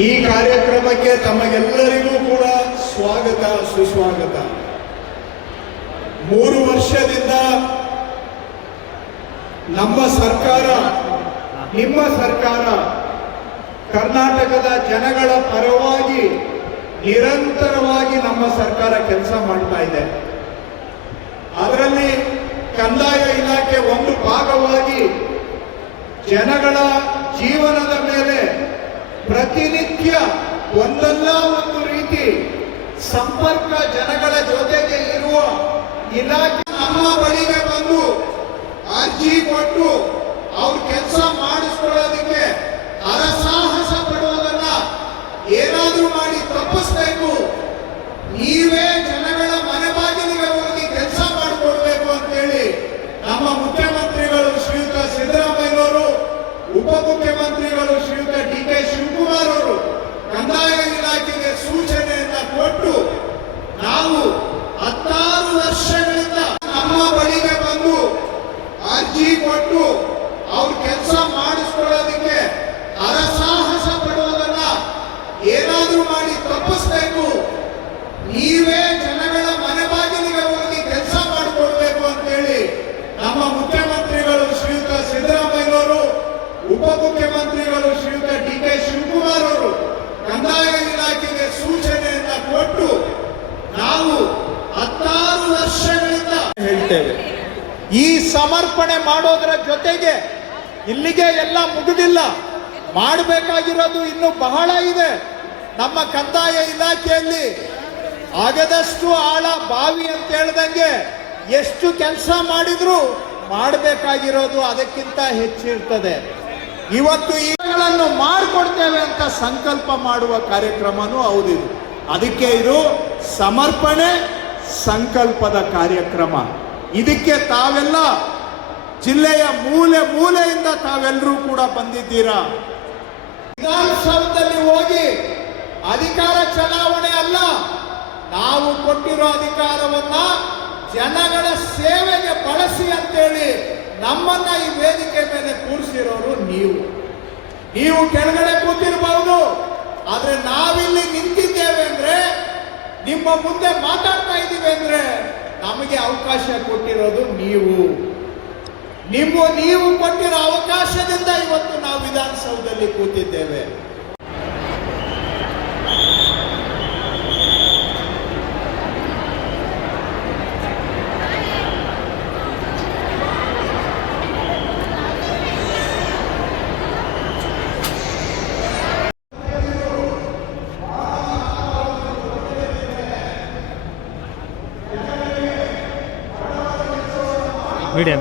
ಈ ಕಾರ್ಯಕ್ರಮಕ್ಕೆ ತಮಗೆಲ್ಲರಿಗೂ ಕೂಡ ಸ್ವಾಗತ ಸುಸ್ವಾಗತ. 3 ವರ್ಷದಿಂದ ನಮ್ಮ ಸರ್ಕಾರ, ನಿಮ್ಮ ಸರ್ಕಾರ ಕರ್ನಾಟಕದ ಜನಗಳ ಪರವಾಗಿ ನಿರಂತರವಾಗಿ ನಮ್ಮ ಸರ್ಕಾರ ಕೆಲಸ ಮಾಡ್ತಾ ಇದೆ. ಅದರಲ್ಲಿ ಕಂದಾಯ ಇಲಾಖೆ ಒಂದು ಭಾಗವಾಗಿ ಜನಗಳ ಜೀವನದ ಮೇಲೆ ಪ್ರತಿನಿತ್ಯ ಒಂದಲ್ಲ ಒಂದು ರೀತಿ ಸಂಪರ್ಕ ಜನಗಳ ಜೊತೆಗೆ ಇರುವ ಇಲಾಖೆ ನಮ್ಮ ಬಳಿಗೆ ಬಂದು ಅರ್ಜಿ ಕೊಟ್ಟು ಅವ್ರ ಕೆಲಸ ಮಾಡಿಸ್ಕೊಳ್ಳೋದಕ್ಕೆ ಹರಸಾಹಸ ಪಡುವುದನ್ನ ಏನಾದ್ರೂ ಮಾಡಿ ತಪ್ಪಿಸ್ಬೇಕು. ನೀವೇ ಜನಗಳ ಮನೆ ಬಾಗಿಲಿಗೆ ಹೋಗಿ ಕೆಲಸ ಮಾಡಿಕೊಡ್ಬೇಕು ಅಂತೇಳಿ ನಮ್ಮ ಮುಖ್ಯಮಂತ್ರಿಗಳು ಶ್ರೀಯುತ ಸಿದ್ದರಾಮಯ್ಯನವರು, ಉಪಮುಖ್ಯಮಂತ್ರಿಗಳು ಶ್ರೀಯುತ ಡಿ ಕೆ ಶಿವಕುಮಾರ್ ಅವರು ಕಂದಾಯ ಇಲಾಖೆಗೆ ಸೂಚನೆಯನ್ನ ಕೊಟ್ಟು ನಾವು 16 ವರ್ಷಗಳಿಂದ ನಮ್ಮ ಬಳಿಗೆ ಬಂದು ಅರ್ಜಿ ಕೊಟ್ಟು ಅವ್ರ ಕೆಲಸ ಮಾಡಿಸ್ಕೊಳ್ಳೋದಕ್ಕೆ ಹರಸಾಹಸ ಪಡುವುದನ್ನ ಏನಾದ್ರೂ ಮಾಡಿ ತಪ್ಪಿಸ್ಬೇಕು. ನೀವೇ ಜನಗಳ ಮನೆ ಬಾಗಿಲಿಗೆ ಹೋಗಿ ಕೆಲಸ ಮಾಡಿಕೊಡ್ಬೇಕು ಅಂತೇಳಿ ನಮ್ಮ ಮುಖ್ಯಮಂತ್ರಿಗಳು ಶ್ರೀಯುತ ಸಿದ್ದರಾಮಯ್ಯನವರು, ಉಪಮುಖ್ಯಮಂತ್ರಿಗಳು ಶ್ರೀಯುತ ಡಿ ಕೆ ಶಿವಕುಮಾರ್ ಅವರು ಕಂದಾಯ ಇಲಾಖೆಗೆ ಸೂಚನೆಯನ್ನ ಕೊಟ್ಟು ನಾವು 16 ವರ್ಷಗಳಿಂದ ಹೇಳ್ತೇವೆ. ಈ ಸಮರ್ಪಣೆ ಮಾಡೋದರ ಜೊತೆಗೆ ಇಲ್ಲಿಗೆ ಎಲ್ಲ ಮುಗಿದಿಲ್ಲ, ಮಾಡಬೇಕಾಗಿರೋದು ಇನ್ನು ಬಹಳ ಇದೆ. ನಮ್ಮ ಕಂದಾಯ ಇಲಾಖೆಯಲ್ಲಿ ಆಗದಷ್ಟು ಆಳ ಬಾವಿ ಅಂತ ಹೇಳ್ದಂಗೆ ಎಷ್ಟು ಕೆಲಸ ಮಾಡಿದ್ರು ಮಾಡಬೇಕಾಗಿರೋದು ಅದಕ್ಕಿಂತ ಹೆಚ್ಚಿರ್ತದೆ. ಇವತ್ತು ಇವುಗಳನ್ನು ಮಾಡಿಕೊಡ್ತೇವೆ ಅಂತ ಸಂಕಲ್ಪ ಮಾಡುವ ಕಾರ್ಯಕ್ರಮನೂ ಹೌದಿದು. ಅದಕ್ಕೆ ಇದು ಸಮರ್ಪಣೆ ಸಂಕಲ್ಪದ ಕಾರ್ಯಕ್ರಮ. ಇದಕ್ಕೆ ತಾವೆಲ್ಲ ಜಿಲ್ಲೆಯ ಮೂಲೆ ಮೂಲೆಯಿಂದ ತಾವೆಲ್ಲರೂ ಕೂಡ ಬಂದಿದ್ದೀರಾ. ವಿಧಾನಸೌಧದಲ್ಲಿ ಹೋಗಿ ಅಧಿಕಾರ ಚಲಾವಣೆ ಅಲ್ಲ, ನಾವು ಕೊಟ್ಟಿರೋ ಅಧಿಕಾರವನ್ನ ಜನಗಳ ಸೇವೆಗೆ ಬಳಸಿ ಅಂತೇಳಿ ನಮ್ಮನ್ನ ಈ ವೇದಿಕೆ ಮೇಲೆ ಕೂರಿಸಿರೋರು ನೀವು ಕೆಳಗಡೆ ಕೂತಿರಬಹುದು, ಆದ್ರೆ ನಾವಿಲ್ಲಿ ನಿಂತಿದ್ದೇವೆ ಅಂದ್ರೆ, ನಿಮ್ಮ ಮುಂದೆ ಮಾತಾಡ್ತಾ ಇದ್ದೀವಿ ಅಂದ್ರೆ ನಮಗೆ ಅವಕಾಶ ಕೊಟ್ಟಿರೋದು ನೀವು ಕೊಟ್ಟಿರೋ ಅವಕಾಶದಿಂದ ಇವತ್ತು ನಾವು ವಿಧಾನಸೌಧದಲ್ಲಿ ಕೂತಿದ್ದೇವೆ. ಮೀಡಿಯಾ